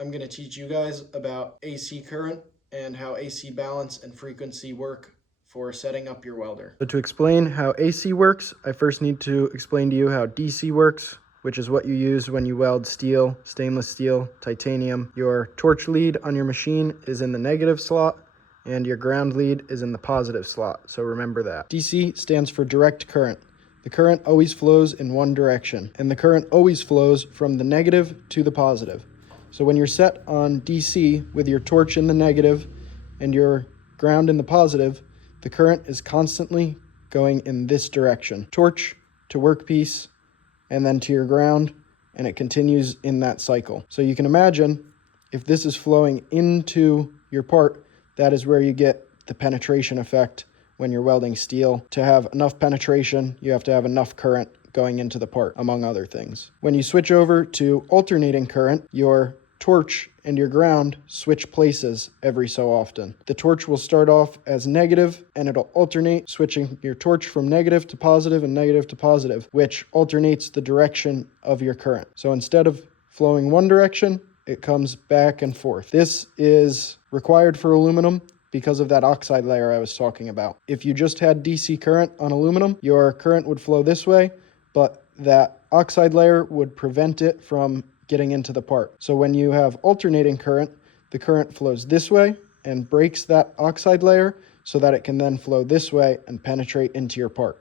I'm going to teach you guys about AC current and how AC balance and frequency work for setting up your welder. So to explain how AC works, I first need to explain to you how DC works, which is what you use when you weld steel, stainless steel, titanium. Your torch lead on your machine is in the negative slot and your ground lead is in the positive slot, so remember that. DC stands for direct current. The current always flows in one direction, and the current always flows from the negative to the positive. So when you're set on DC with your torch in the negative and your ground in the positive, the current is constantly going in this direction. Torch to workpiece, and then to your ground, and it continues in that cycle. So you can imagine if this is flowing into your part, that is where you get the penetration effect when you're welding steel. To have enough penetration, you have to have enough current going into the part, among other things. When you switch over to alternating current, your torch and your ground switch places every so often. The torch will start off as negative and it'll alternate, switching your torch from negative to positive and negative to positive, which alternates the direction of your current. So instead of flowing one direction, it comes back and forth. This is required for aluminum because of that oxide layer I was talking about. If you just had DC current on aluminum, your current would flow this way, but that oxide layer would prevent it from getting into the part. So when you have alternating current, the current flows this way and breaks that oxide layer so that it can then flow this way and penetrate into your part.